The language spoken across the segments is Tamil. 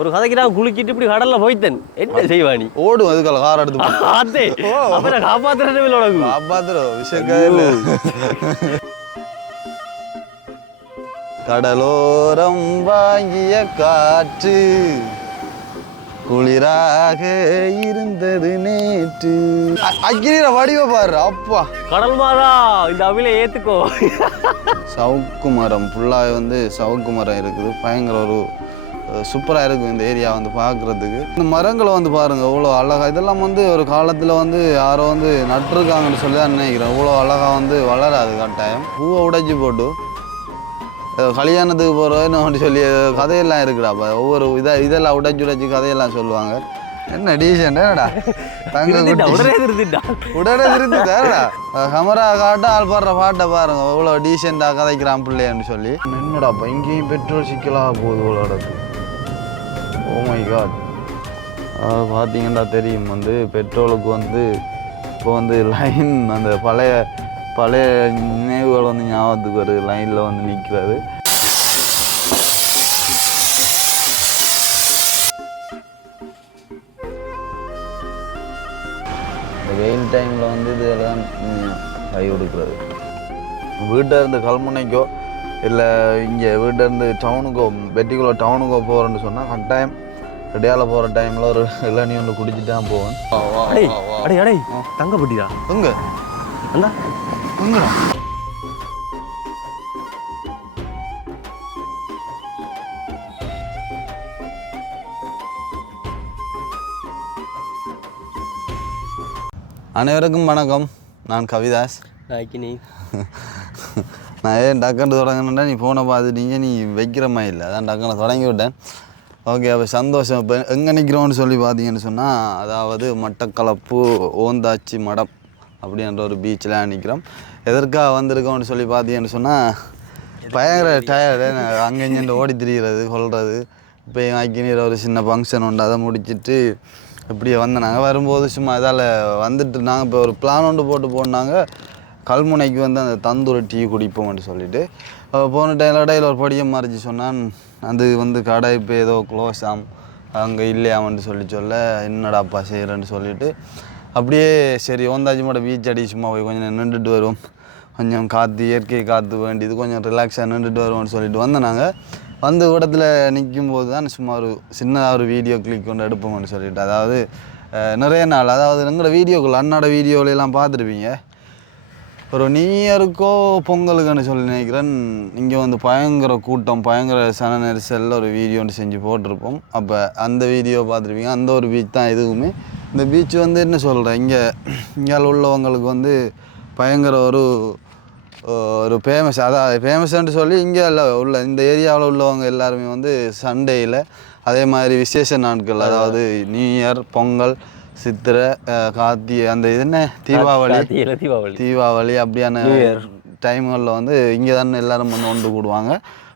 ஒரு கதைக்கு நான் குளிக்கிட்டு இப்படி கடல்ல போய்த்தேன். என்ன செய்வா நீ ஓடும் அதுக்கால கார் எடுத்து. ஆத்தே அப்ப நான் காப்பாத்துறேன் உனக்கு. காப்பாத்துறோம் விஷயக்காரில் கடலோரம் வாங்கிய காற்று குளிராக இருந்தது நேற்று. அ- அக்கினியில வடிவ பாரு அப்பா. கடல் மாறா இந்த அவில ஏத்துக்கோ. சவுக்கு மரம் ஃபுல்லாக வந்து சவுக்கு மரம் இருக்குது. பயங்கர ஒரு சூப்பராக இருக்கும் இந்த ஏரியா வந்து பார்க்குறதுக்கு. இந்த மரங்களை வந்து பாருங்கள் இவ்வளோ அழகாக இதெல்லாம் வந்து ஒரு காலத்தில் வந்து யாரோ வந்து நட்டிருக்காங்கன்னு சொல்லி தான் நினைக்கிறேன். இவ்வளோ அழகாக வந்து வளராது கட்டாயம். பூவை உடைச்சி போட்டு கல்யாணத்துக்கு போகிறோன்னு சொல்லி கதையெல்லாம் இருக்குடாப்பா ஒவ்வொரு இதை இதெல்லாம் உடைச்சி உடைச்சி கதையெல்லாம் சொல்லுவாங்க. என்ன டீசெண்ட் என்னடா? தங்க. உடனே திருந்திட்டா உடனே கமரா காட்ட ஆள் பாடுற பாட்டை பாருங்க. இவ்வளோ டீசெண்டாக கதைக்கிறான் பிள்ளைன்னு சொல்லி. என்னடாப்பா இங்கேயும் பெட்ரோல் சிக்கலாக போகுது இவ்வளோ Oh ஓ மை காட் பார்த்தீங்கன்னா தெரியும். வந்து பெட்ரோலுக்கு வந்து இப்போ வந்து லைன் அந்த பழைய பழைய நினைவுகள் வந்து ஞாபகத்துக்கு வருது. லைனில் வந்து நிற்கிறது இந்த வெயில் டைமில் வந்து இதெல்லாம் கை கொடுக்குறது. வீட்டில் இருந்து கல்முனைக்கோ இல்லை இங்கே வீட்டில் இருந்து டவுனுக்கோ வெட்டிக்குள்ள டவுனுக்கோ போகிறேன்னு சொன்னால் கட்டாயம் ரெடியால் போகிற டைமில் ஒரு இளநீ ஒன்று குடிச்சிட்டு தான் போவேன். அடே அடே அடே தங்க பட்டிடா. எங்க அந்த எங்கடா அனைவருக்கும் வணக்கம். நான் கவிதாஸ். நாய்க்கு நான் ஏன் டக்குன்னு தொடங்கினா நீ ஃபோனை பார்த்துட்டீங்க நீ வைக்கிற மாதிரி இல்லை. அதான் டக்குன்னு தொடங்கி விட்டேன். ஓகே அப்போ சந்தோஷம். இப்போ எங்கே நிற்கிறோம்னு சொல்லி பார்த்தீங்கன்னு சொன்னால் அதாவது மட்டக்களப்பு ஓந்தாச்சி மடம் அப்படின்ற ஒரு பீச்சில் நிற்கிறோம் எதற்காக வந்திருக்கோம்னு சொல்லி பார்த்தீங்கன்னு சொன்னால் பயங்கர டயர்டு அங்கே இங்கே ஓடி திரிகிறது கொள்வது இப்போ என் அக்கினியில் ஒரு சின்ன ஃபங்க்ஷன் உண்டு அதை முடிச்சிட்டு இப்படியே வந்தேன். நாங்கள் வரும்போது சும்மா இதால் வந்துட்டு நாங்கள் இப்போ ஒரு பிளான் ஒன்று போட்டு போனாங்க. கல்முனைக்கு வந்து அந்த தந்தூரி டீ குடிப்போம்னு சொல்லிட்டு போன டைம் இடையில ஒரு படியம் மறைச்சி சொன்னான் அது வந்து கடை இப்போ ஏதோ க்ளோஸ் ஆம் அங்கே இல்லையாமன்னு சொல்லி சொல்ல என்னடாப்பா செய்கிறேன்னு சொல்லிட்டு அப்படியே சரி ஓந்தாச்சி மட்டும் பீச் அடி சும்மா போய் கொஞ்சம் நேரம் நின்றுட்டு வருவோம் கொஞ்சம் காற்று இயற்கை காற்று வேண்டியது கொஞ்சம் ரிலாக்ஸாக நின்றுட்டு வருவோம்னு சொல்லிட்டு வந்தோம் நாங்கள் வந்து இடத்துல நிற்கும் போது தான் சும்மா ஒரு சின்னதாக ஒரு வீடியோ கிளிக் கொண்டு எடுப்போம்னு சொல்லிட்டு அதாவது நிறைய நாள் அதாவது எங்களோட வீடியோக்குள்ள அன்னோட வீடியோவிலலாம் பார்த்துருப்பீங்க. ஒரு நியூ இயருக்கோ பொங்கலுக்குன்னு சொல்லி நினைக்கிறேன். இங்கே வந்து பயங்கர கூட்டம் பயங்கர சன நெரிசலில் ஒரு வீடியோ ஒன்று செஞ்சு போட்டிருப்போம். அப்போ அந்த வீடியோ பார்த்துருப்பீங்க. அந்த ஒரு பீச் தான் எதுவுமே. இந்த பீச் வந்து என்ன சொல்கிறேன் இங்கே இங்கே உள்ளவங்களுக்கு வந்து பயங்கர ஒரு ஒரு ஃபேமஸ் அதான் ஃபேமஸ்ன்னு சொல்லி இங்கே உள்ள இந்த ஏரியாவில் உள்ளவங்க எல்லாருமே வந்து சண்டேயில். அதே மாதிரி விசேஷ நாட்கள் அதாவது நியூ இயர் பொங்கல் சித்திரை அஹ், கார்த்தி அந்த இது என்ன? தீபாவளி. தீபாவளி. தீபாவளி அப்படியான டைம்களில் வந்து இங்கே தானே எல்லாரும் வந்து ஒன்று கூடுவாங்க.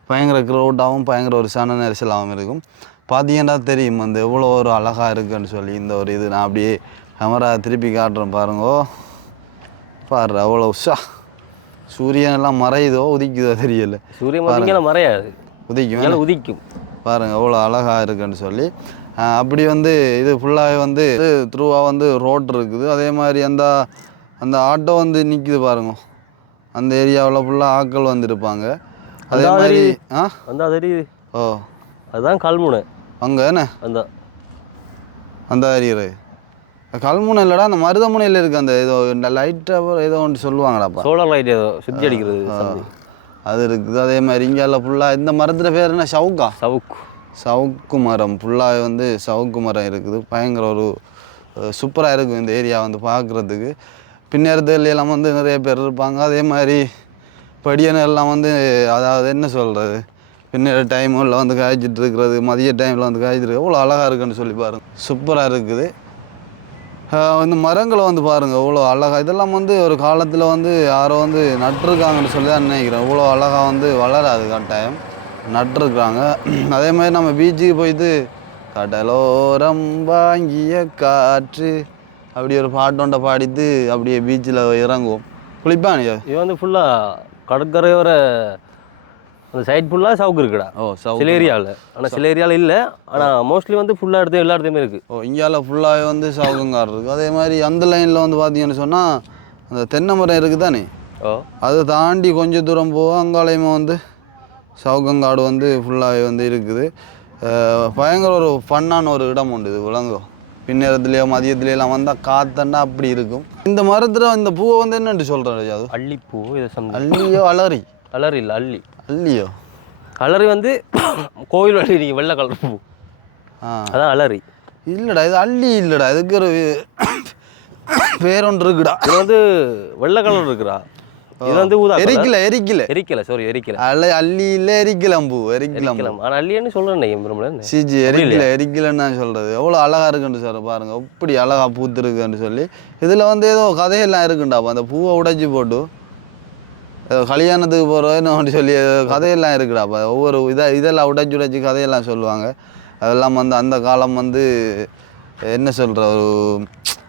பயங்கர க்ரௌடாகவும் பயங்கர ஒரு சன நெரிசலாகவும் இருக்கும். பார்த்தீங்கன்னா தெரியும் வந்து எவ்வளோ ஒரு அழகாக இருக்குன்னு சொல்லி இந்த ஒரு இது நான் அப்படியே கேமரா திருப்பி காட்டுறேன் பாருங்கோ. பாரு அவ்வளோ உஷா. சூரியன் எல்லாம் மறையுதோ உதிக்குதோ தெரியல. சூரியன் மறையாது. உதிக்கும். உதிக்கும். பாருங்க எவ்வளோ அழகாக இருக்குன்னு சொல்லி. அப்படி வந்து இது ஃபுல்லாகவே வந்து த்ரூவாக வந்து ரோட் இருக்குது. அதே மாதிரி அந்த அந்த ஆட்டோ வந்து நிற்கிது பாருங்க. அந்த ஏரியாவில் ஃபுல்லாக ஆட்கள் வந்திருப்பாங்க. அதே மாதிரி ஆ? அந்த தெரியுது. ஓ. அதுதான் கல்முனை. அங்கே என்ன? அந்த. அந்த ஏரியா கல்முனை இல்லைடா அந்த மருதமுனையில் இருக்கு அந்த ஏதோ இந்த லைட்டாக ஏதோ ஒன்று சொல்லுவாங்கடாப்பா சோலார் லைட் ஏதோ சுத்தி அடிக்கிறது. அது இருக்குது. அதே மாதிரி இங்கே ஃபுல்லாக இந்த மரத்தில் பேர் என்ன? சவுக்கா சவுக்கு சவுக்கு மரம் ஃபுல்லாக வந்து சவுக்கு மரம் இருக்குது. பயங்கர ஒரு சூப்பராக இருக்கும் இந்த ஏரியா வந்து பார்க்குறதுக்கு பின்னேறதுல எல்லாம் வந்து நிறைய பேர் இருப்பாங்க. அதே மாதிரி படியனை எல்லாம் வந்து அதாவது என்ன சொல்கிறது பின்னேற டைமில் வந்து காய்ச்சிட்டு இருக்கிறது மதிய டைமில் வந்து காய்ச்சிட்டு இருக்கு எவ்வளோ அழகாக இருக்குன்னு சொல்லி பாருங்கள் சூப்பராக இருக்குது. இந்த மரங்களை வந்து பாருங்கள் இவ்வளோ அழகாக இதெல்லாம் வந்து ஒரு காலத்தில் வந்து யாரோ வந்து நட்டுருக்காங்கன்னு சொல்லி தான் நினைக்கிறேன். இவ்வளோ அழகாக வந்து வளராது கட்டாயம் நட்டிருக்காங்க. அதே மாதிரி நம்ம பீச்சுக்கு போயிட்டு கடலோரம் வாங்கிய காற்று அப்படி ஒரு பாட்டோண்ட பாடிட்டு அப்படியே பீச்சில் இறங்குவோம். குளிப்பானியா இது வந்து ஃபுல்லா கடற்கரையோர அந்த சைட் ஃபுல்லாக சவுக்கு இருக்குடா. ஓ சவு சில ஏரியாவில் ஆனால் சில ஏரியாவில் இல்லை. ஆனால் மோஸ்ட்லி வந்து ஃபுல்லாக எடுத்து எல்லா இடத்துலையுமே இருக்குது ஓ இந்தியாவில் ஃபுல்லாகவே வந்து சவுகங்கார் இருக்குது அதே மாதிரி அந்த லைனில் வந்து பார்த்தீங்கன்னு சொன்னால் அந்த தென்னை மரம் இருக்குது தானே ஓ. அதை தாண்டி கொஞ்சம் தூரம் போக அங்காலயமா வந்து. சவுகங்காடு வந்து ஃபுல்லாகவே வந்து இருக்குது. பயங்கர ஒரு ஃபன்னான ஒரு இடம் உண்டு இது விளங்கும் பின்னேரத்துலேயோ மதியத்துலேயெல்லாம் வந்தால் காத்தண்டா அப்படி இருக்கும். இந்த மரத்தில் இந்த பூவை வந்து என்னென்று சொல்கிறேன் அது அள்ளிப்பூ இதை சம் அள்ளியோ அலரி? கலர் இல்லை அள்ளி அள்ளியோ அலரி வந்து கோயில் வழி நீங்கள் வெள்ளை கலர் பூ. ஆ. அதான் அலரி. இல்லைடா இது அள்ளி இல்லைடா இதுக்கு ஒரு பேரொன்று இருக்குடா. இது வந்து வெள்ளை கலர் இருக்குடா. இது வந்து ஊதா. எரிக்கல எரிக்கல. எரிக்கல சாரி எரிக்கல. அல்ல அள்ளி இல்லை எரிக்கலாம் பூ எரிக்கலாம். எரிக்கலாம் ஆனால் அள்ளின்னு சொல்கிறேன் விரும்பல சிஜி எரிக்கல எரிக்கலன்னு நான் சொல்கிறது எவ்வளோ அழகா இருக்குன்னு சார் பாருங்க. எப்படி அழகா பூத்துருக்குன்னு சொல்லி. இதில் வந்து ஏதோ கதையெல்லாம் இருக்குண்டா அந்த பூவை உடைச்சி போட்டு. ஏதோ கல்யாணத்துக்கு போகிறோன்னு சொல்லி கதையெல்லாம் இருக்குடாப்பா ஒவ்வொரு இதை இதெல்லாம் உடைச்சி உடைச்சி கதையெல்லாம் சொல்லுவாங்க. அதெல்லாம் வந்து அந்த காலம் வந்து என்ன சொல்கிற ஒரு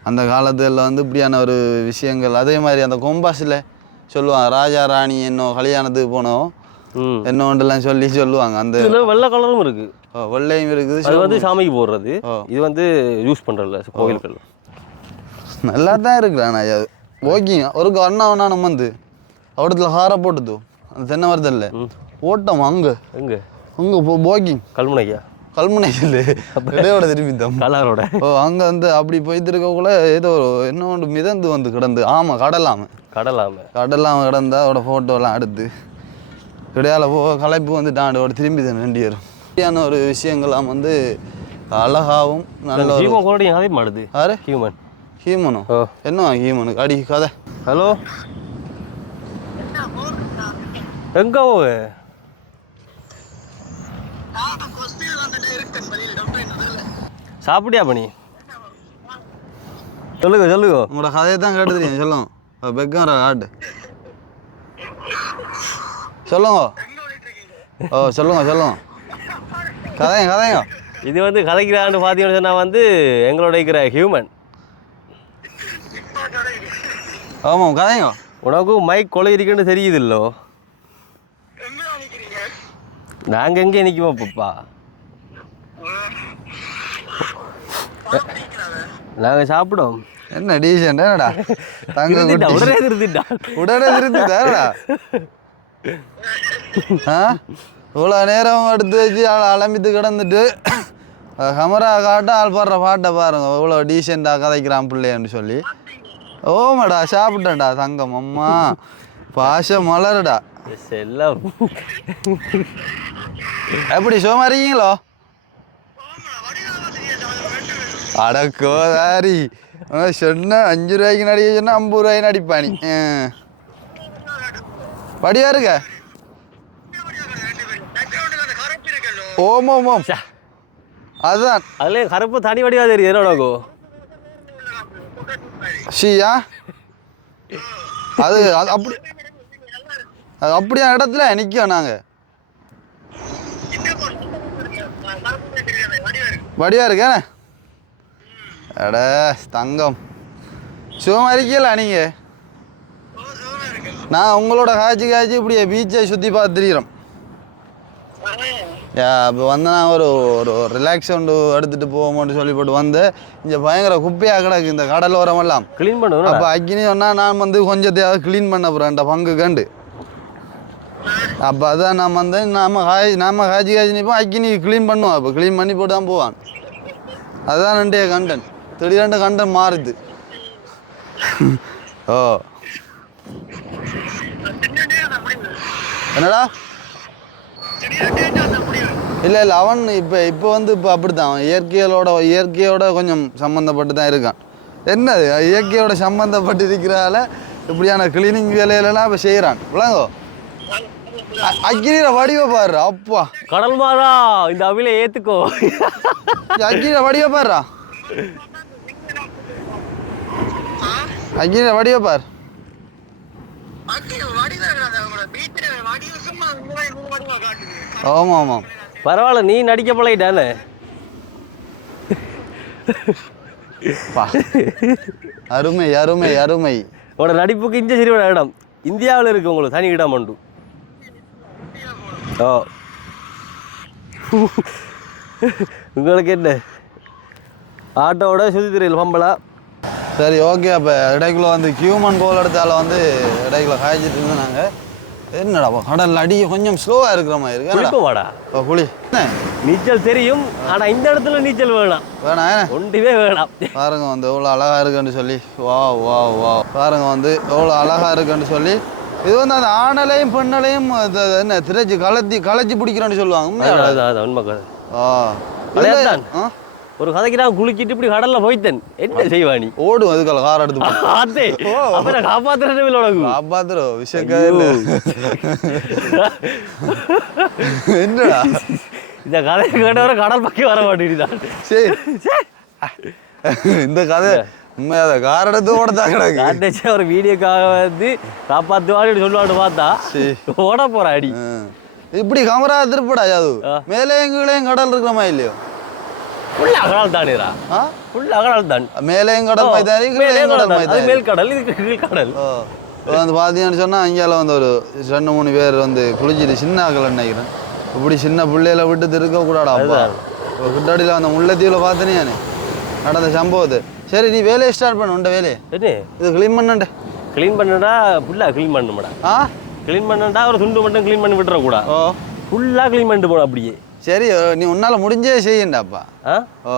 அந்த காலத்துல வந்து இப்படியான ஒரு விஷயங்கள். அதே மாதிரி அந்த கொம்பாஸில் சொல்லுவாங்க ராஜா ராணி என்ன கல்யாணத்துக்கு போனோம். என்ன ஒன்றெல்லாம் சொல்லி சொல்லுவாங்க அந்த வெள்ளை கலரும் இருக்குது. ஓ, வெள்ளையும் இருக்குது அது வந்து சாமிக்கு போடுறது. இது வந்து யூஸ் பண்ணுறதில்ல கோயில்கள் நல்லா தான் இருக்கிறான் ஐயா ஓகேங்க ஒரு அண்ணா அண்ணா நம்ம வந்து அவடத்துல ஹார போட்டுது. அந்த தென்னை மரத்தில். ஓட்டம் அங்கே. எங்கே? அங்கே போ போக்கிங். கல்முனைக்கா? கல்முனை இல்லை இடையோட திரும்பி தம் கலரோட. ஓ அங்கே வந்து அப்படி போயிட்டு இருக்கக்குள்ள ஏதோ என்ன ஒன்று மிதந்து வந்து கிடந்து. ஆமாம் கடலாம. கடலாம. கடலாம கிடந்தா அவட ஃபோட்டோலாம் எடுத்து இடையால போ களைப்பு வந்து தாண்டோட திரும்பி தான் வேண்டி வரும். இப்படியான ஒரு விஷயங்கள்லாம் வந்து அழகாவும் நல்ல ஒரு ஹியூமன் யாரு? ஹியூமன் ஹீமனோ? ஓ. என்ன ஹீமனுக்கு அடி கதை. ஹலோ? எங்க போவு சாப்பிட்டியா பண்ணி சொல்லுங்க சொல்லுங்க. உங்களோட கதையை தான் கேட்டு தெரியும். சொல்லுங்க. பெக்கம் காட்டு சொல்லுங்க. ஓ சொல்லுங்க சொல்லுங்க. கதைங்க கதைங்க. இது வந்து கதைக்கிறான்னு பார்த்தீங்கன்னு சொன்னா வந்து எங்களோட இருக்கிற ஹியூமன் ஆமாம் கதைங்க. உனக்கும் மைக் கொலை இருக்குன்னு தெரியுதில்லோ. நாங்கள் எங்கே நிற்குவோம் பாப்பா? நாங்கள் சாப்பிடும். என்ன டீசென்ட் என்னடா? தங்க. உடனே திருத்திட்டா உடனே திருத்தி தானடா ஆ? இவ்வளோ நேரம் எடுத்து வச்சு ஆள் அலம்பித்து கிடந்துட்டு கமரா காட்ட ஆள் பாடுற பாட்டை பாருங்க. இவ்வளோ டீசெண்டாக கதைக்கிறான் பிள்ளைன்னு சொல்லி. ஓமாடா சாப்பிட்டேன்டா தங்கம் அம்மா. பாசம் மலருடா. எப்படி சும்மா இருக்கீங்களோ? அடக்கோதாரி சொன்ன அஞ்சு ரூபாய்க்கு நடிக்க சொன்னா ஐம்பது ரூபாய்க்கு நடிப்பானி. படியா இருக்க? ஓம் ஓம் ஓம். அதுதான் அதுல கருப்பு தனி வடிவா தெரியுது உனக்கு? ஷியா? அது அது அப்படி அது அப்படியா இடத்துல நிற்கும் நாங்கள் வடிவா இருக்கேன் அட தங்கம். சும்மா இருக்கீங்களா நீங்கள் நான் உங்களோட காய்ச்சி காய்ச்சி இப்படியே பீச்சை சுற்றி பார்த்துருக்கிறோம். இப்போ வந்து நான் ஒரு ஒரு ரிலாக்ஸ் ஒன்று எடுத்துகிட்டு போவோம்னு சொல்லி போட்டு வந்து இங்கே பயங்கர குப்பையாக கிடக்கு இந்த கடலோரமெல்லாம் க்ளீன் பண்ணுவோம் அப்போ அக்கினி சொன்னா நான் வந்து கொஞ்சத்தையாவது க்ளீன் பண்ண போகிறேன் பங்கு கண்டு. அப்போ அதான் நான் வந்து நாம காய் நாம காய்ச்சி காய்ச்சி நிற்போம் அக்கினி க்ளீன் பண்ணுவோம் அப்போ க்ளீன் பண்ணி போட்டு தான் போவான். அதுதான் ரெண்டே கண்டன் திடீரெண்டு கண்டன் மாறுது. ஓ. என்னடா? இல்லை இல்லை அவன் இப்போ இப்போ வந்து இப்போ அப்படித்தான். அவன் இயற்கையோட இயற்கையோட கொஞ்சம் சம்மந்தப்பட்டு தான் இருக்கான். என்னது? இயற்கையோட சம்மந்தப்பட்டு இருக்கிறதால இப்படியான கிளீனிங் வேலையிலலாம் இப்போ செய்கிறான் விளங்கோ. அக்கினியில வடிவ பாரு அப்பா. கடல் மாதா இந்த அவில ஏத்துக்கோ. அக்கினியில வடிவ பாருடா. அக்கினியில வடிவ பாரு. ஆமாம் ஆமாம் பரவாயில்ல நீ நடிக்க பழகிட்டானே. அருமை அருமை அருமை. உன்னோட நடிப்புக்கு இஞ்ச சரியான இடம் இந்தியாவில் இருக்கு உங்களுக்கு தனி இடம் உண்டு. ஓ. உங்களுக்கு என்ன? ஆட்டோவோட சுற்றி தெரியல பம்பளா. சரி ஓகே அப்போ இடைக்குள்ள வந்து கியூமன் கோல் எடுத்தால வந்து இடைக்குள்ள காய்ச்சிட்டு இருந்தாங்க என்னடாப்பா கடல் அடி கொஞ்சம் ஸ்லோவாக இருக்கிற மாதிரி இருக்கு. என்னடா? வாடா. ஓ, என்ன? நீச்சல் தெரியும் ஆனால் இந்த இடத்துல நீச்சல் வேணாம். வேணாம் ஒன்றுமே வேணாம். பாருங்க வந்து எவ்வளோ அழகா இருக்குன்னு சொல்லி. வா வா வா பாருங்க வந்து எவ்வளோ அழகா இருக்குன்னு சொல்லி. இது வந்து அந்த ஆணலையும் பெண்ணலையும் என்ன திரைச்சி கலத்தி களைச்சி பிடிக்கிறோன்னு சொல்லுவாங்க. உண்மை அடையாத்தான். ஆ? ஒரு கதைக்கு நான் குளிச்சிட்டு இப்படி கடல்ல போய்த்தேன். என்ன செய்வா நீ ஓடும் அதுக்கால கார் எடுத்து. ஆத்தே அப்புறம் காப்பாத்துறது இல்லை உனக்கு. காப்பாத்துறோம் விஷயக்கா என்னடா? இந்த கதையை கேட்டவரை கடல் பக்கம் வர மாட்டேங்குதான் சரி. இந்த கதை உண்மையாத கார் எடுத்து ஓடத்தான் கிடக்கு. காட்டேச்சு ஒரு வீடியோக்காக வந்து காப்பாத்துவான்னு சொல்லுவான்னு பார்த்தா. ஓட போற அடி. ஆ. இப்படி கமரா திருப்படா ஆ. மேலே எங்களையும் கடல் இருக்கிற மாதிரி இல்லையோ? ஃபுல்லா அகலால் தானேரா ஆ? ஃபுல்லா அகலால் தான். மேலேயும் கடல் மாதிரி தான் இருக்கு, மேலே கீழேயும் கடல். அது மேல் கடல் இது கீழ் கடல். வந்து பார்த்தீங்கன்னு சொன்னால் அங்கேயால வந்து ஒரு ரெண்டு மூணு பேர் வந்து குளிச்சுட்டு சின்ன ஆக்கல நினைக்கிறேன். இப்படி சின்ன பிள்ளையில விட்டு இருக்க கூடாடாப்பா இப்போ கிட்டாடியில் அந்த முல்லைத்தீவில் பார்த்தனே நடந்த சம்பவத்தை சரி நீ வேலையை ஸ்டார்ட் பண்ணு உண்ட வேலையை. இது க்ளீன் பண்ணண்டே. க்ளீன் பண்ணடா ஃபுல்லா க்ளீன் பண்ணுமாடா ஆ? க்ளீன் பண்ணடா ஒரு துண்டு மட்டும் க்ளீன் பண்ணி விட்டுறக்கூடா. ஓ. ஃபுல்லா க்ளீன் பண்ணிட்டு போகணும் அப்படியே. சரி நீ உன்னால் முடிஞ்சே செய்யண்டாப்பா. ஆ? ஓ.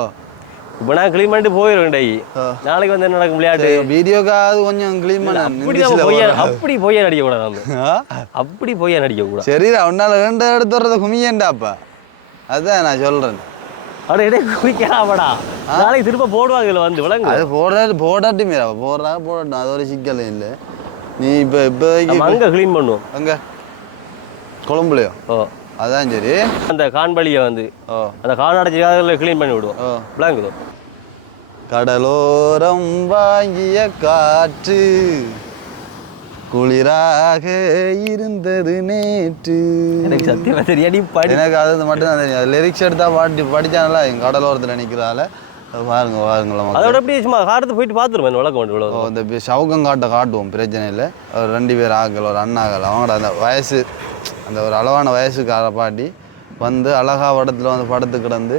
இப்போ நான் க்ளீன் பண்ணிட்டு போயிடுவேன் ஆ. நாளைக்கு வந்து என்ன நடக்கும் விளையாட்டு? வீடியோக்காவது கொஞ்சம் க்ளீன் பண்ண அப்படி பொய்யா அப்படி பொய்யா நடிக்க கூடாது நம்ம? அப்படி பொய்யா நடிக்க கூடாது சரிடா உன்னால் ரெண்டு எடுத்து வர்றத குமியண்டாப்பா. அதான் நான் சொல்கிறேன் அட இடே குளிக்கலாமடா நாளைக்கு திரும்ப போடுவாங்க இதுல வந்து விளங்கு அது போடாட்டு போடாட்டுமே போடுறா போடட்டும் அது ஒரு சிக்கல் இல்லை. நீ இப்போ நம்ம அங்க க்ளீன் பண்ணுவோம். அங்கே? கொழம்புலையோ? ஓ. அதான் சரி. அந்த கான்வழியை வந்து அந்த கான் அடைச்சிக்காக க்ளீன் பண்ணி விடுவோம். ஓ. விளங்குதோ கடலோரம் வாங்கிய காற்று குளிராக இருந்தது நேற்று. எனக்கு சத்தியமா தெரியா நீ படி. எனக்கு அது மட்டும் தான் தெரியும் லிரிக்ஸ் எடுத்தா பாட்டி படிச்சானல எங்க கடலோரத்தில் நிற்கிறால பாருங்க பாருங்களேன் மக்களே. அதோட அப்படியே சும்மா காரத்து போயிட்டு விளக்க வேண்டிய ஓ, விளக்கம் இந்த சவுக்கம் காட்ட காட்டுவோம் பிரச்சனை இல்லை. ரெண்டு பேர் ஆக்கள் ஒரு அண்ணாக்கள் அவங்களோட அந்த வயசு அந்த ஒரு அளவான வயசுக்கார பாட்டி வந்து அழகா படத்தில் வந்து படுத்து கிடந்து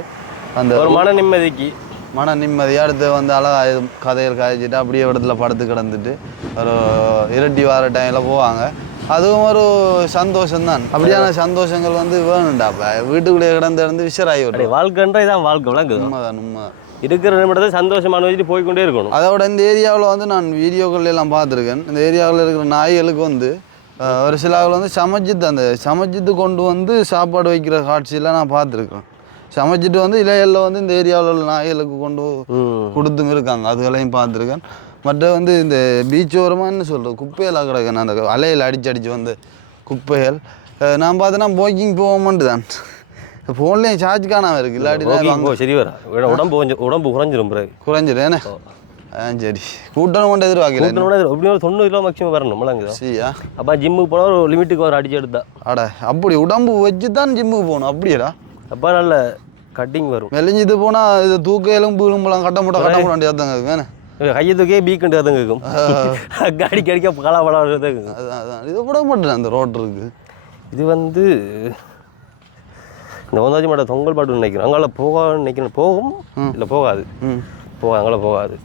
அந்த ஒரு மன நிம்மதிக்கு. மன நிம்மதியாக அடுத்து வந்து அழகா கதைகள் காய்ச்சிட்டு அப்படியே இடத்துல படுத்து கிடந்துட்டு ஒரு இருட்டி வார டைமில் போவாங்க. அதுவும் ஒரு சந்தோஷம்தான். அப்படியான சந்தோஷங்கள் வந்து வேணும்டாப்ப வீட்டுக்குள்ளேயே கிடந்து இருந்து விசராகி விடும் வாழ்க்கைன்ற இதான் வாழ்க்கை விளங்குதோ? உண்மைதான் உண்மை இருக்கிற நிமிடத்தை சந்தோஷமான வச்சுட்டு போய்க்கொண்டே இருக்கணும். அதோட இந்த ஏரியாவில் வந்து நான் வீடியோக்கள் எல்லாம் பார்த்துருக்கேன். இந்த ஏரியாவில் இருக்கிற நாய்களுக்கு வந்து ஒரு சில ஆள் வந்து சமைச்சிட்டு அந்த சமைச்சிட்டு கொண்டு வந்து சாப்பாடு வைக்கிற காட்சியெல்லாம் நான் பார்த்துருக்கேன். சமைச்சிட்டு வந்து இலைகளில் வந்து இந்த ஏரியாவில் உள்ள நாய்களுக்கு கொண்டு ம். கொடுத்தும் இருக்காங்க. அதுகளையும் பார்த்துருக்கேன். மற்ற வந்து இந்த பீச் ஓரமாக என்ன சொல்கிறது குப்பையெல்லாம் கிடக்கு அந்த அலையில் அடிச்சு அடிச்சு வந்து குப்பைகள். நான் பார்த்தேன்னா போக்கிங் போவோமெண்டு தான். ஃபோன்லேயும் சார்ஜ் காணாம இருக்கு. இல்லாட்டி சரி வர. உடம்பு கொஞ்சம் உடம்பு குறைஞ்சிரும் பிறகு. குறைஞ்சிடும் ஏன்னா ஆ சரி கூட்டம் கொண்டு எதிர்பார்க்கல கூட்டணோட எப்படி ஒரு தொண்ணூறு கிலோ மேக்ஸிமம் வரணும் விளங்குதோ சரியா அப்போ ஜிம்முக்கு போனால் ஒரு லிமிட்டுக்கு ஒரு அடிச்சு எடுத்தா அட அப்படி உடம்பு வச்சு தான் ஜிம்முக்கு போகணும் அப்படியேடா அப்போ நல்ல கட்டிங் வரும் மெலிஞ்சிட்டு போனால் இது தூக்க எலும்பு எலும்புலாம் கட்ட முட்டை கட்ட முட்டை வேண்டியதாங்க வேணே கையை தூக்கே பீக்கண்டு அதுங்க இருக்கும் அடி கடிக்க கலா படம் இருக்கும் அதான் அதான் இது விட மாட்டேன் அந்த ரோட் இருக்கு இது வந்து இந்த ஒந்தாச்சி மாட்ட தொங்கல் பாட்டு நினைக்கிறேன் அங்கால போகாதுன்னு நினைக்கிறேன் போகும் இல்லை போகாது போக அங்கால போகாது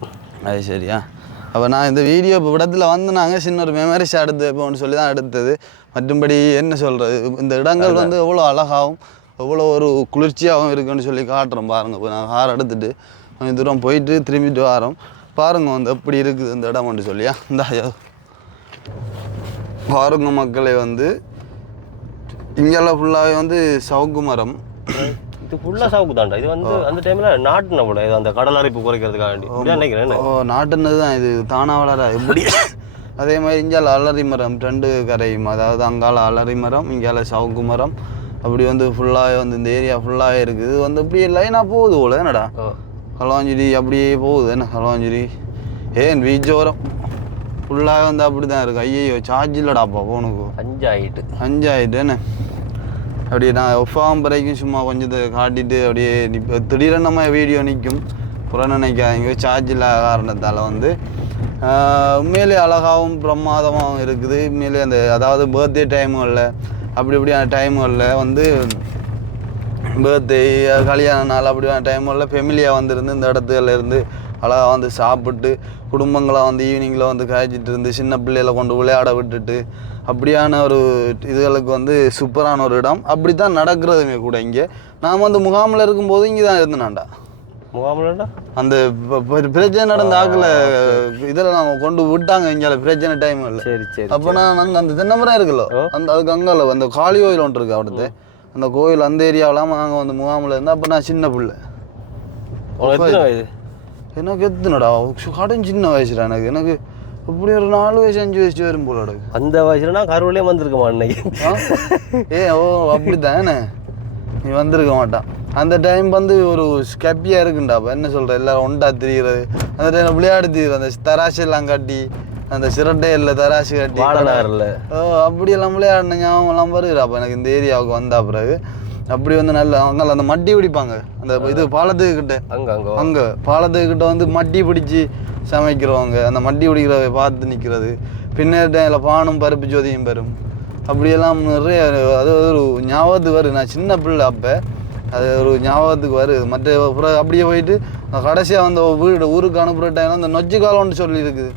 அது சரியா? அப்போ நான் இந்த வீடியோ இப்போ இடத்துல வந்து நாங்கள் சின்ன ஒரு மெமரிஸ் எடுத்து வைப்போம்னு சொல்லி தான் எடுத்தது. மற்றும்படி என்ன சொல்கிறது இந்த இடங்கள் வந்து எவ்வளோ அழகாகவும் எவ்வளோ ஒரு குளிர்ச்சியாகவும் இருக்குன்னு சொல்லி காட்டுறோம் பாருங்கள் இப்போ நான் கார் எடுத்துட்டு கொஞ்சம் தூரம் போயிட்டு திரும்பிட்டு வரோம். பாருங்க வந்து எப்படி இருக்குது இந்த இடம்னு சொல்லியா? இந்த பாருங்க மக்களே வந்து இங்கெல்லாம் ஃபுல்லாகவே வந்து சவுக்கு மரம். இது ஃபுல்லாக சாவுக்கு தாண்டா இது வந்து அந்த டைமில் நாட்டுன போல. இது அந்த கடல் அரிப்பு குறைக்கிறதுக்காக வேண்டி. இப்படியா நினைக்கிறேன்? ஓ நாட்டுனது தான் இது தானா வளர? எப்படி அதே மாதிரி இங்கால அலரி மரம் ரெண்டு கரையும் அதாவது அங்கால அலரி மரம் இங்கால சவுக்கு மரம். அப்படி வந்து ஃபுல்லாகவே வந்து இந்த ஏரியா ஃபுல்லாகவே இருக்குது. இது வந்து இப்படியே லைனாக போகுது போல. என்னடா? ஓ களவாஞ்சிரி அப்படியே போகுது. என்ன களவாஞ்சிரி ஏன் வீச்சோரம் ஃபுல்லாகவே வந்து அப்படி தான் இருக்குது ஐயோ சார்ஜ் இல்லைடாப்பா ஃபோனுக்கு அஞ்சாயிட்டு. அஞ்சாயிட்டு என்ன? அப்படியே நான் ஒஃபாம் வரைக்கும் சும்மா கொஞ்சம் காட்டிட்டு அப்படியே நிப்ப நம்ம வீடியோ நிற்கும் புறம் நினைக்காதீங்க. சார்ஜ் இல்லாத காரணத்தால் வந்து உண்மையிலே அழகாகவும் பிரமாதமாகவும் இருக்குது. உண்மையிலே அந்த அதாவது பர்த்டே டைமுகளில் அப்படி இப்படியான டைம்களில் வந்து பர்த்டே கல்யாண நாள் அப்படியான டைம்களில் ஃபெமிலியாக வந்திருந்து இந்த இடத்துல இருந்து அழகாக வந்து சாப்பிட்டு குடும்பங்களாக வந்து ஈவினிங்கில் வந்து காய்ச்சிட்டு இருந்து சின்ன பிள்ளைகளை கொண்டு விளையாட விட்டுட்டு அப்படியான ஒரு இதுகளுக்கு வந்து சூப்பரான ஒரு இடம். அப்படி தான் நடக்கிறதுமே கூட இங்கே. நான் வந்து முகாமில் இருக்கும்போது இங்கே தான் இருந்தேனாண்டா. முகாமில்டா அந்த பிரச்சனை நடந்த ஆக்கில் இதில் நம்ம கொண்டு விட்டாங்க இங்கே பிரச்சனை டைம் இல்லை. சரி சரி அப்போ நான் அங்கே அந்த தென்னமரம் இருக்குல்ல? அந்த அதுக்கு அங்கால அந்த காளி கோயில் ஒன்று இருக்கு அவடத்து அந்த கோயில் அந்த ஏரியாவெல்லாம் நாங்கள் வந்து முகாமில் இருந்தோம் அப்போ நான் சின்ன பிள்ளை. எனக்கு எத்தனடா? கடன் சின்ன வயசுடா எனக்கு. எனக்கு இப்படி ஒரு நாலு வயசு அஞ்சு வயசு வரும் போல அந்த வயசுல நான் கருவிலே வந்திருக்கமா அன்னைக்கு? ஏ ஓ அப்படித்தானே? நீ வந்திருக்க மாட்டான் அந்த டைம் வந்து ஒரு ஸ்கப்பியாக இருக்குண்டா அப்போ என்ன சொல்கிற எல்லாரும் ஒண்டா திரிகிறது அந்த டைம் விளையாடி திரிகிறது அந்த தராசு எல்லாம் கட்டி அந்த சிரட்டையில் தராசு கட்டி. ஓ அப்படியெல்லாம் விளையாடின ஞாபகம் எல்லாம் வருகிறா அப்போ எனக்கு இந்த ஏரியாவுக்கு வந்தா பிறகு. அப்படி வந்து நல்ல அங்கே அந்த மட்டி பிடிப்பாங்க. அந்த இது பாலத்துக்கு கிட்ட அங்க அங்க. அங்கே. பாலத்துக்கிட்ட வந்து மட்டி பிடிச்சி சமைக்கிறவங்க. அந்த மட்டி பிடிக்கிறத பார்த்து நிற்கிறது பின்னர் டைமில் பானும் பருப்பு ஜோதியும் பெறும். அப்படியெல்லாம் நிறைய அது ஒரு ஞாபகத்துக்கு வரும் நான் சின்ன பிள்ளை அப்போ அது ஒரு ஞாபகத்துக்கு வருது. மற்ற அப்புறம் அப்படியே போயிட்டு கடைசியாக அந்த வீடு ஊருக்கு அனுப்புகிற டைம் அந்த நொச்சி காலம்னு சொல்லி இருக்குது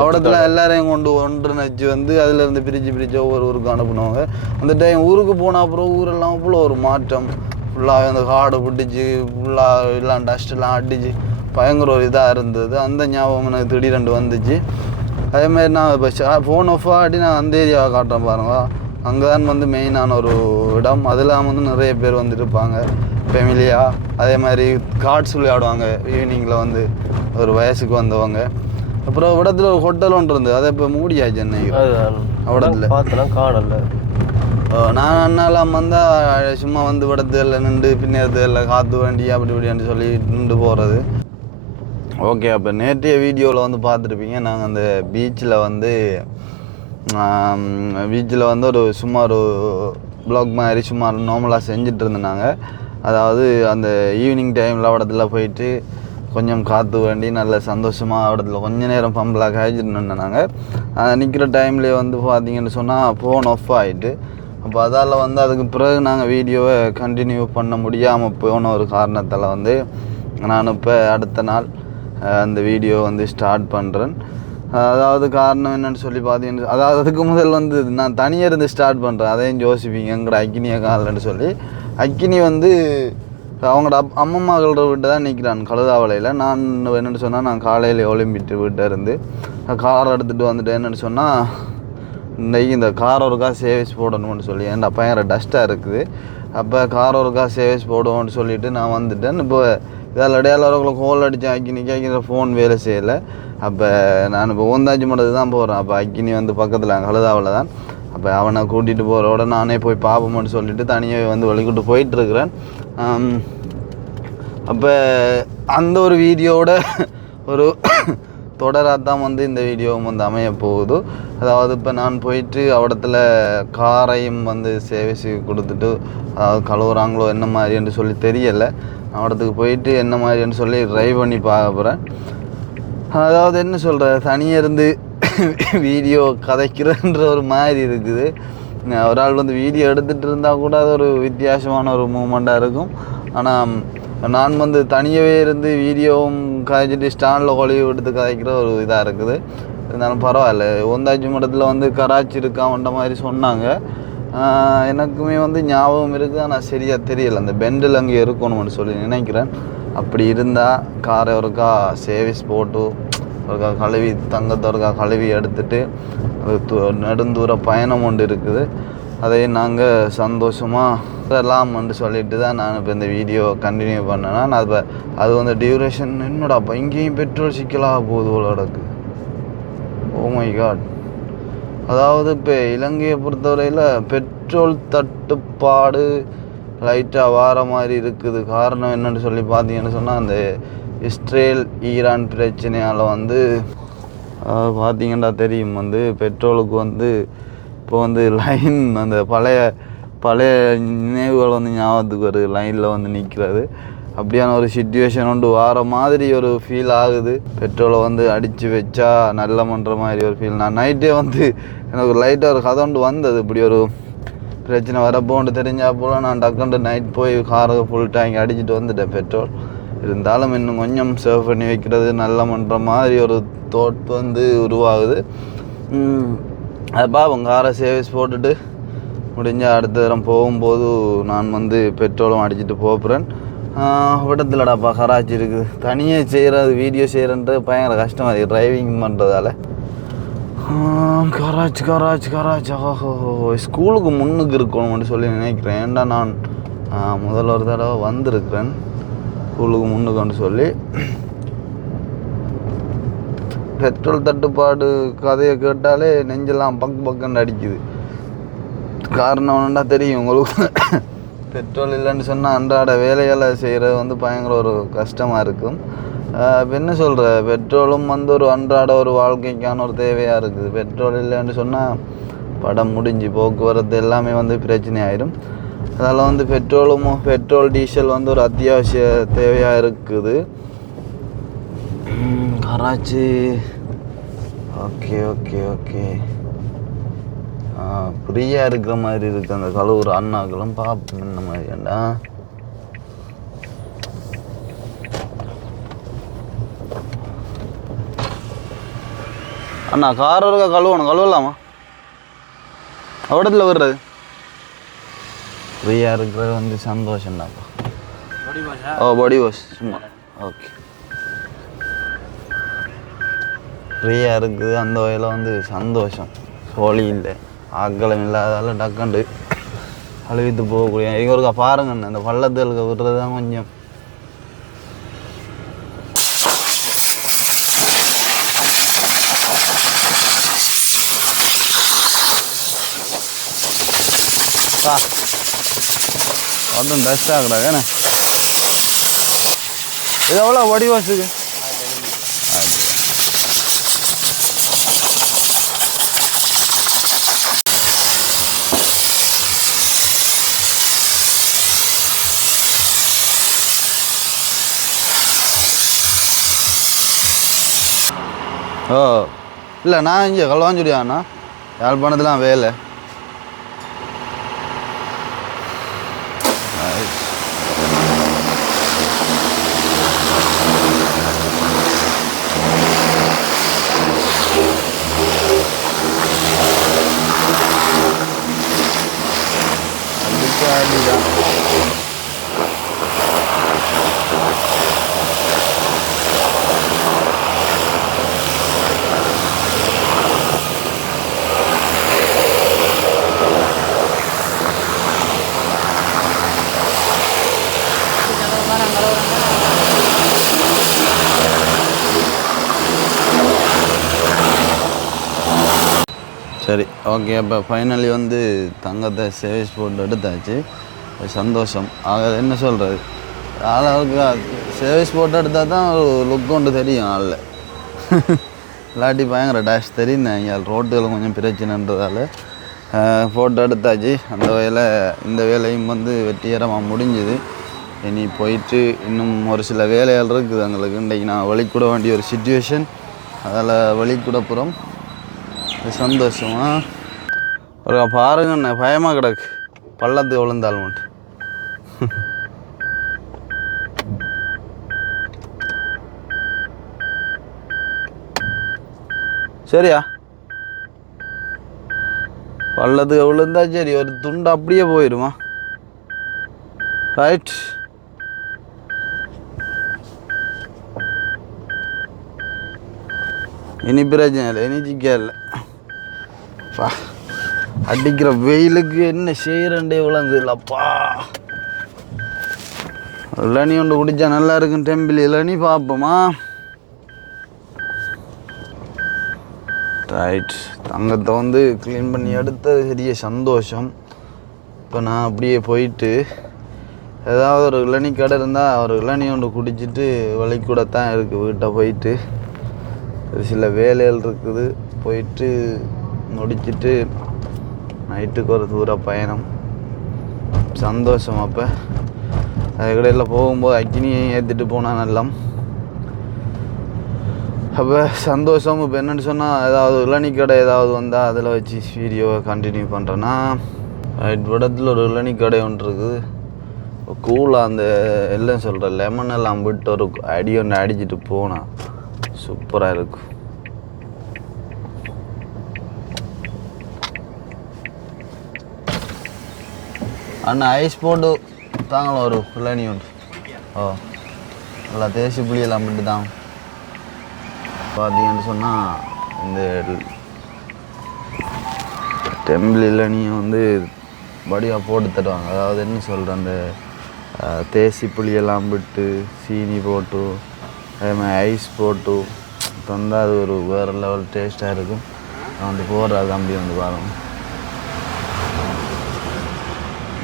அவடத்துல எல்லாரையும் கொண்டு ஒன்றிணைச்சு வந்து அதுல இருந்து பிரிச்சு பிரிச்சு ஒவ்வொரு ஊருக்கு அனுப்புனவங்க. அந்த டைம் ஊருக்கு போன அப்புறம் ஊரெல்லாம் அவ்வளோ ஒரு மாற்றம். ஃபுல்லாக அந்த காடை பிடிச்சி ஃபுல்லாக எல்லாம் டஸ்ட் எல்லாம் அடிச்சு பயங்கர ஒரு இதாக இருந்தது. அந்த ஞாபகம் எனக்கு திடீரெண்டு வந்துச்சு. அதே மாதிரி நான் இப்போ ஃபோன் ஆஃப் ஆடி நான் அந்த ஏரியாவை காட்டுறேன் பாருங்க. அங்கே தான் வந்து மெயினான ஒரு இடம். அதெல்லாம் வந்து நிறைய பேர் வந்து இருப்பாங்க. ஃபெமிலியாக அதே மாதிரி கார்ட்ஸ் விளையாடுவாங்க. ஈவினிங்கில் வந்து ஒரு வயசுக்கு வந்தவங்க. அப்புறம் இடத்துல ஒரு ஹோட்டல் ஒன்று இருந்தது. அதை இப்போ மூடியாச்சு சென்னை அவடத்துல. பார்த்தனா காணல. நான் அண்ணாலாம் வந்தால் சும்மா வந்து விடத்துல நின்று பின்னேறதுல காற்று வண்டி அப்படி இப்படின்னு சொல்லி நின்று போகிறது ஓகே அப்போ நேற்றைய வீடியோவில் வந்து பார்த்துருப்பீங்க. நாங்கள் அந்த பீச்சில் வந்து பீச்சில் வந்து ஒரு சும்மா ஒரு ப்ளாக் மாதிரி சும்மா நார்மலாக செஞ்சுட்டு இருந்தாங்க அதாவது அந்த ஈவினிங் டைமில் இடத்துல போயிட்டு கொஞ்சம் காற்று வேண்டி நல்ல சந்தோஷமாக இடத்துல கொஞ்ச நேரம் பம்பில் காய்ச்சிட்டு நின்றோம் நாங்கள் நிற்கிற டைம்லேயே வந்து பார்த்தீங்கன்னு சொன்னால் ஃபோன் ஆஃப் ஆகிட்டு அப்போ அதால் வந்து அதுக்கு பிறகு நாங்கள் வீடியோவை கண்டினியூ பண்ண முடியாமல் போன ஒரு காரணத்தால் வந்து நான் இப்போ அடுத்த நாள் அந்த வீடியோ வந்து ஸ்டார்ட் பண்ணுறேன் அதாவது காரணம் என்னன்னு சொல்லி பார்த்தீங்கன்னு அதாவது அதுக்கு முதல் வந்து நான் தனியாக இருந்து ஸ்டார்ட் பண்ணுறேன் அதையும் யோசிப்பீங்க எங்கட அக்கினியை காலன்னு சொல்லி. அக்கினி வந்து அவங்களோட அப் அம்மம்மாக்களோட வீட்டை தான் நிற்கிறான் கழுதாவளையில். நான் என்னென்னு சொன்னால் நான் காலையில் ஒலிம்பிட்டு வீட்டை இருந்து கார் எடுத்துகிட்டு வந்துட்டு என்னென்னு சொன்னால் இன்றைக்கி இந்த கார் ஒருக்கா சேவிஸ் போடணும்னு சொல்லி. ஏன்டா பயங்கர டஸ்ட்டாக இருக்குது. அப்போ கார் ஒருக்கா சேவிஸ் போடுவோம்னு சொல்லிவிட்டு நான் வந்துட்டேன். இப்போ இதில் இடையால ஒரு கோல் அடித்தேன் அக்கினி கேட்குற ஃபோன் வேலை செய்யலை. அப்போ நான் இப்போ ஓந்தாச்சி மடத்துக்கு தான் போகிறேன் அப்போ அக்கினி வந்து பக்கத்தில் கழுதாவில் தான். அப்போ அவனை கூட்டிகிட்டு போகிறோட நானே போய் பார்ப்போம்னு சொல்லிட்டு தனியாக வந்து வழிகிட்டு போயிட்டுருக்குறேன். அப்போ அந்த ஒரு வீடியோவோட ஒரு தொடராக தான் வந்து இந்த வீடியோவும் வந்து அமைய போகுது. அதாவது இப்போ நான் போயிட்டு அவடத்தில் காரையும் வந்து சேவிச்சு கொடுத்துட்டு அதாவது கழுவுறாங்களோ என்ன மாதிரின்னு சொல்லி தெரியலை. அவடத்துக்கு போயிட்டு என்ன மாதிரின்னு சொல்லி ட்ரைவ் பண்ணி பார்க்க போகிறேன் அதாவது என்ன சொல்கிற தனியாக இருந்து வீடியோ கதைக்கிறன்ற ஒரு மாதிரி இருக்குது. ஒரு ஆள் வந்து வீடியோ எடுத்துகிட்டு இருந்தால் கூட அது ஒரு வித்தியாசமான ஒரு மூமெண்ட்டாக இருக்கும். ஆனால் நான் வந்து தனியாகவே இருந்து வீடியோவும் கதைச்சிட்டு ஸ்டாண்டில் கொழிவு எடுத்து கதைக்கிற ஒரு இதாக இருக்குது. இருந்தாலும் பரவாயில்ல. ஒந்தாச்சி மடத்தில் வந்து கராச்சி இருக்கான்ற மாதிரி சொன்னாங்க. எனக்குமே வந்து ஞாபகம் இருக்குது ஆனால் சரியாக தெரியலை. அந்த பெண்டில் அங்கே இருக்கணும்னு சொல்லி நினைக்கிறேன். அப்படி இருந்தால் காரை ஒருக்கா சேவிஸ் போட்டு ஒருக்கா கழுவி தங்கத்தை ஒருக்கா கழுவி எடுத்துட்டு நெடுந்தூர பயணம் ஒன்று இருக்குது. அதை நாங்கள் சந்தோஷமாக எல்லாம் சொல்லிட்டு தான் நான் இப்போ இந்த வீடியோ கண்டினியூ பண்ணேன்னா நான் இப்போ அது வந்து டியூரேஷன் என்னடா அப்போ இங்கேயும் பெட்ரோல் சிக்கலாக போகுது உலகக்கு ஓ மை காட் அதாவது இப்போ இலங்கையை பொறுத்தவரையில் பெட்ரோல் தட்டுப்பாடு லைட்டாக வார மாதிரி இருக்குது. காரணம் என்னன்னு சொல்லி பார்த்தீங்கன்னு சொன்னால் அந்த இஸ்ரேல் ஈரான் பிரச்சனையால் வந்து பார்த்திங்கன்னா பார்த்தீங்கன்னா தெரியும். வந்து பெட்ரோலுக்கு வந்து இப்போ வந்து லைன் அந்த பழைய பழைய நினைவுகள் வந்து ஞாபகத்துக்கு வருது. லைனில் வந்து நிற்கிறது அப்படியான ஒரு சுச்சுவேஷன் உண்டு. வார மாதிரி ஒரு ஃபீல் ஆகுது. பெட்ரோலை வந்து அடித்து வச்சா நல்ல பண்ணுற மாதிரி ஒரு ஃபீல் நான் நைட்டே வந்து எனக்கு லைட்டாக ஒரு கதை ஒன்று வந்தது. இப்படி ஒரு பிரச்சனை வரப்போன்ட்டு தெரிஞ்சா போல நான் டக்குன்ட்டு நைட் போய் காரை ஃபுல் டேங்க் அடிச்சுட்டு வந்துட்டேன். பெட்ரோல். இருந்தாலும் இன்னும் கொஞ்சம் சேவ் பண்ணி வைக்கிறது நல்ல பண்ணுற மாதிரி ஒரு தோட் வந்து உருவாகுது. அது பாப்போம் காரை சேவிஸ் போட்டுட்டு முடிஞ்ச அடுத்த தரம் போகும்போது நான் வந்து பெட்ரோலும் அடிச்சுட்டு போகிறேன் விடத்துலடாப்பா கராச்சி இருக்குது. தனியாக செய்கிறது வீடியோ செய்கிறன்றது பயங்கர கஷ்டமாக இருக்குது டிரைவிங் பண்ணுறதால கராச்சி கராச்சி கராச்சி. ஓஹோ ஸ்கூலுக்கு முன்னுக்கு இருக்கணும்னு சொல்லி நினைக்கிறேன். ஏன்டா நான் முதல் ஒரு தடவை வந்திருக்கிறேன். ஸ்கூலுக்கு முன்னுக்குன்னு சொல்லி பெட்ரோல் தட்டுப்பாடு கதையை கேட்டாலே நெஞ்செல்லாம் பக் பக்குன்னு அடிக்குது. காரணம் ஒன்றுன்னா தெரியும் உங்களுக்கு. பெட்ரோல் இல்லைன்னு சொன்னால் அன்றாட வேலைகளை செய்கிறது வந்து பயங்கர ஒரு கஷ்டமாக இருக்கும். என்ன சொல்கிற பெட்ரோலும் வந்து ஒரு அன்றாட ஒரு வாழ்க்கைக்கான ஒரு தேவையாக இருக்குது. பெட்ரோல் இல்லைன்னு சொன்னால் படம் முடிஞ்சு போக்குவரத்து எல்லாமே வந்து பிரச்சனை ஆயிரும் அதால் வந்து பெட்ரோலும் பெட்ரோல் டீசல் வந்து ஒரு அத்தியாவசிய தேவையாக இருக்குது. கராச்சி. Okay okay okay. ஃப்ரீயாக இருக்கிற மாதிரி இருக்கு அந்த கழுவுற அண்ணாக்களும் பார்ப்போம் என்ன மாதிரி ஏண்டா அண்ணா கார் இருக்கா? கழுவணும். கழுவலாமா? அவடத்தில் விடுறது. ஃப்ரீயாக இருக்கிறது வந்து சந்தோஷம்டாப்பா ஓ பாடி வாஷ் சும்மா. ஓகே. ஃப்ரீயாக இருக்குது அந்த வகையில் வந்து சந்தோஷம். சோழி இல்லை. ஆக்களம் இல்லாதால டக்கண்டு அழுவித்து போகக்கூடிய. இங்கே ஒருக்கா பாருங்கண்ணே இந்த பள்ளத்துகளுக்கு விடுறது தான் கொஞ்சம். பா. அதுவும் டஸ்ட் ஆகுறாங்க என்ன இது எவ்வளோ வடி வாசுக்கு ஓ இல்லை நான் இங்கே கல்வாஞ்சுடியாண்ணா யாழ்ப்பாணத்துலாம் வேலை அடிச்சா அடிதான் சரி ஓகே இப்போ ஃபைனலி வந்து தங்கத்தை சேவிஸ் போட்டு எடுத்தாச்சு. சந்தோஷம். ஆக என்ன சொல்கிறது ஆளாளுக்கு சேவிஸ் போட்டு எடுத்தால் தான் ஒரு லுக் கொண்டு தெரியும் ஆளில். இல்லாட்டி பயங்கர டேஷ் தெரியும் இங்கே ரோட்டுகள் கொஞ்சம் பிரச்சனைன்றதால ஃபோட்டோ எடுத்தாச்சு. அந்த வேலை இந்த வேலையும் வந்து வெற்றிகரமாக முடிஞ்சுது. இனி போயிட்டு இன்னும் ஒரு சில வேலைகள் இருக்குது எங்களுக்கு. இன்றைக்கி நான் வழிக்கூட வேண்டிய ஒரு சுச்சுவேஷன் அதில் வழிக்கூட போகிறோம் சந்தோஷமாக சந்தோஷமா ஒரு பாருங்கண்ணே பயமாக கிடக்கு. பள்ளத்து விழுந்தால் மட்டும். சரியா? பள்ளத்துக்கு விழுந்தா சரி ஒரு துண்டு அப்படியே போயிடுமா ரைட் இனி பிரச்சனை இல்லை இனி சிக்கா இல்லை. பா அடிக்கிற வெயிலுக்கு என்ன செய்யறண்டே விளங்குது இல்லப்பா இளநீ ஒன்று குடிச்சா நல்லா இருக்கும் டெம்பிள் இளநி பார்ப்போமா. ரைட் தங்கத்தை வந்து க்ளீன் பண்ணி எடுத்தது பெரிய சந்தோஷம். இப்போ நான் அப்படியே போயிட்டு ஏதாவது ஒரு இளநி கடை இருந்தால் ஒரு இளநி ஒன்று குடிச்சிட்டு வழி தான் இருக்குது வீட்டை போயிட்டு. ஒரு சில வேலைகள் இருக்குது. போயிட்டு முடிச்சிட்டு நைட்டுக்கு ஒரு தூர பயணம். சந்தோஷம் அப்போ. அதுக்கடையில் போகும்போது அக்னியை ஏற்றிட்டு போனால் நல்லம். அப்போ சந்தோஷம் இப்போ என்னென்னு சொன்னால் ஏதாவது இளநி கடை ஏதாவது வந்தால் அதில் வச்சு வீடியோவை கண்டினியூ பண்ணுறேன்னா இடத்துல ஒரு இளநி கடை ஒன்று இருக்குது. கூலாக அந்த எல்லாம் சொல்கிற லெமன் எல்லாம் போட்டு ஒரு அடி ஒன்று அடிச்சுட்டு போனால் சூப்பராக இருக்கும். அண்ணன் ஐஸ் போட்டு தாங்கலாம் ஒரு இளநி உண்டு. ஓ நல்லா தேசி புளியெல்லாம் விட்டு தான் பார்த்தீங்கன்னு சொன்னால் இந்த டெம்பிள் இளநியை வந்து படியாக போட்டு தருவாங்க. அதாவது என்ன சொல்கிறேன் அந்த தேசி புளியெல்லாம் விட்டு சீனி போட்டு அதே மாதிரி ஐஸ் போட்டு தந்தால் அது ஒரு வேறு லெவல் டேஸ்ட்டாக இருக்கும். நான் வந்து போடுற தம்பி வந்து பாருங்கள்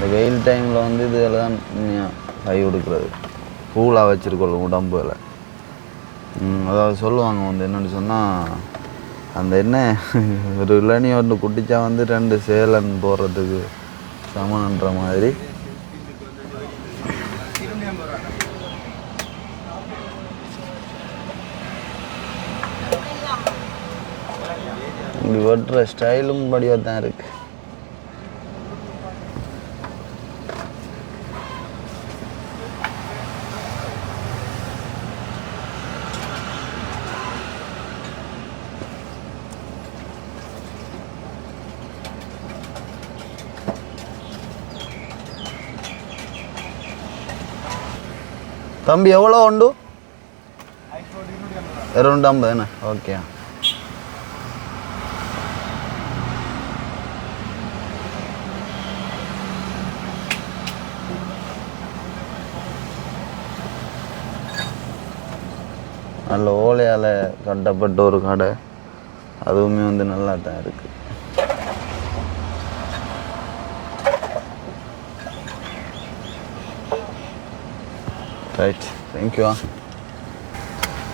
இந்த வெயில் டைமில் வந்து இதில் தான் கை கொடுக்குறது. கூலாக வச்சுருக்கோம் உடம்புல அதாவது சொல்லுவாங்க வந்து என்னென்னு சொன்னால் அந்த என்ன ஒரு இளநி ஒன்று குட்டிச்சா வந்து ரெண்டு சேலன் போடுறதுக்கு சமன்ற மாதிரி. இப்படி வெட்டுற ஸ்டைலும் படியாக தான் இருக்குது தம்பி எவ்வளோ உண்டு? இரண்டு ஐம்பது என்ன? ஓகே நல்ல ஓலையால் கட்டப்பட்ட ஒரு கடை. அதுவுமே வந்து நல்லா தான் இருக்குது ரைட் தேங்க்யூ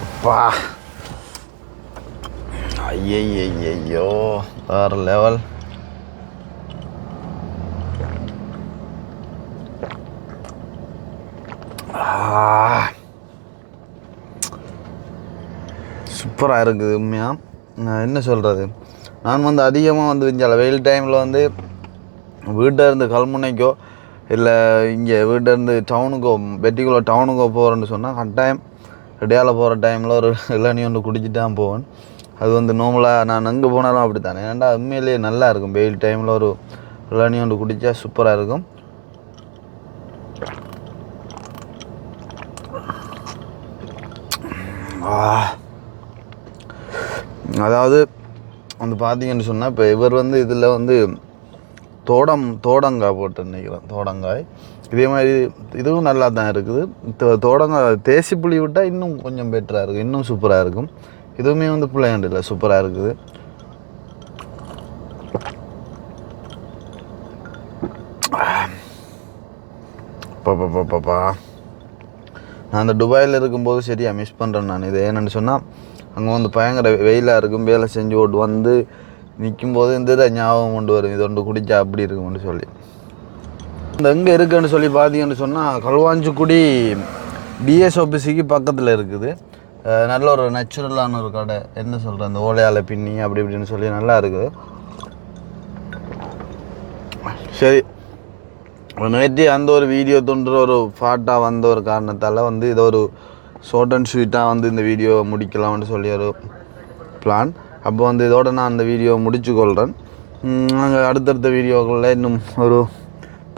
அப்பா ஐயோ வேறு லெவல் சூப்பராக இருக்குது உண்மையாக நான் என்ன சொல்கிறது நான் வந்து அதிகமாக வந்து இங்கே வெயில் டைமில் வந்து வீட்டில் இருந்து கல்முனைக்கோ இல்லை இங்கே வீட்டில் இருந்து டவுனுக்கோ வெட்டிக்குள்ளே டவுனுக்கோ போகிறேன்னு சொன்னால் கட்டாயம் ரெடியாவில் போகிற டைமில் ஒரு இளநீ ஒன்று குடிச்சிட்டு தான் போவேன். அது வந்து நார்மலாக நான் எங்கே போனாலும் அப்படி தானே ஏன்டா உண்மையிலேயே நல்லா இருக்கும். வெயில் டைமில் ஒரு இளநீ ஒன்று குடித்தா சூப்பராக இருக்கும். அதாவது வந்து பார்த்தீங்கன்னு சொன்னால் இப்போ இவர் வந்து இதில் வந்து தோடம் தோடங்காய் போட்டு நினைக்கிறேன் தோடங்காய். இதே மாதிரி இதுவும் நல்லா தான் இருக்குது. தோடங்காய் தேசி புளி விட்டால் இன்னும் கொஞ்சம் பெட்டராக இருக்கும் இன்னும் சூப்பராக இருக்கும். இதுவுமே வந்து பிள்ளையாண்டு இல்லை சூப்பராக இருக்குது பாப்பா நான் அந்த துபாயில் இருக்கும்போது சரியாக மிஸ் பண்ணுறேன் நான் இது. ஏன்னு சொன்னால் அங்கே வந்து பயங்கர வெயிலாக இருக்கும். வேலை செஞ்சு ஓட்டு வந்து நிற்கும்போது இந்த இதை ஞாபகம் கொண்டு வரும். இது ஒன்று குடிச்சா அப்படி இருக்கும்னு சொல்லி. இந்த எங்கே இருக்குன்னு சொல்லி பார்த்தீங்கன்னு சொன்னால் கல்வாஞ்சிக்குடி டிஎஸ் ஆஃபீஸுக்கு பக்கத்தில் இருக்குது. நல்ல ஒரு நேச்சுரலான ஒரு கடை. என்ன சொல்கிறேன் அந்த ஓலையால் பின்னி அப்படி இப்படின்னு சொல்லி நல்லா இருக்குது. சரி. நேற்று அந்த ஒரு வீடியோ தோன்ற ஒரு ஃபாட்டாக வந்த ஒரு காரணத்தால் வந்து இதை ஒரு ஷார்ட் அண்ட் ஸ்வீட்டாக வந்து இந்த வீடியோ முடிக்கலாம்னு சொல்லி ஒரு பிளான் அப்போ வந்து இதோடு நான் அந்த வீடியோ முடிச்சு கொள்கிறேன் நாங்கள் அடுத்தடுத்த வீடியோக்களில் இன்னும் ஒரு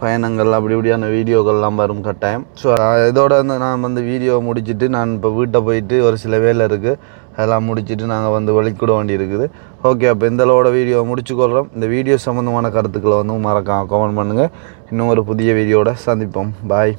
பயணங்கள் அப்படி இப்படியான வீடியோக்கள்லாம் வரும் கட்டாயம். ஸோ இதோட வந்து நான் வந்து வீடியோ முடிச்சுட்டு நான் இப்போ வீட்டை போயிட்டு ஒரு சில வேலை இருக்குது அதெல்லாம் முடிச்சுட்டு நாங்கள் வந்து வெளிக்கூட வேண்டி இருக்குது ஓகே அப்போ இந்தளவோட வீடியோ முடிச்சுக்கொள்கிறோம் இந்த வீடியோ சம்மந்தமான கருத்துக்களை வந்து மறக்காம கமெண்ட் பண்ணுங்கள் இன்னும் ஒரு புதிய வீடியோட சந்திப்போம். பாய்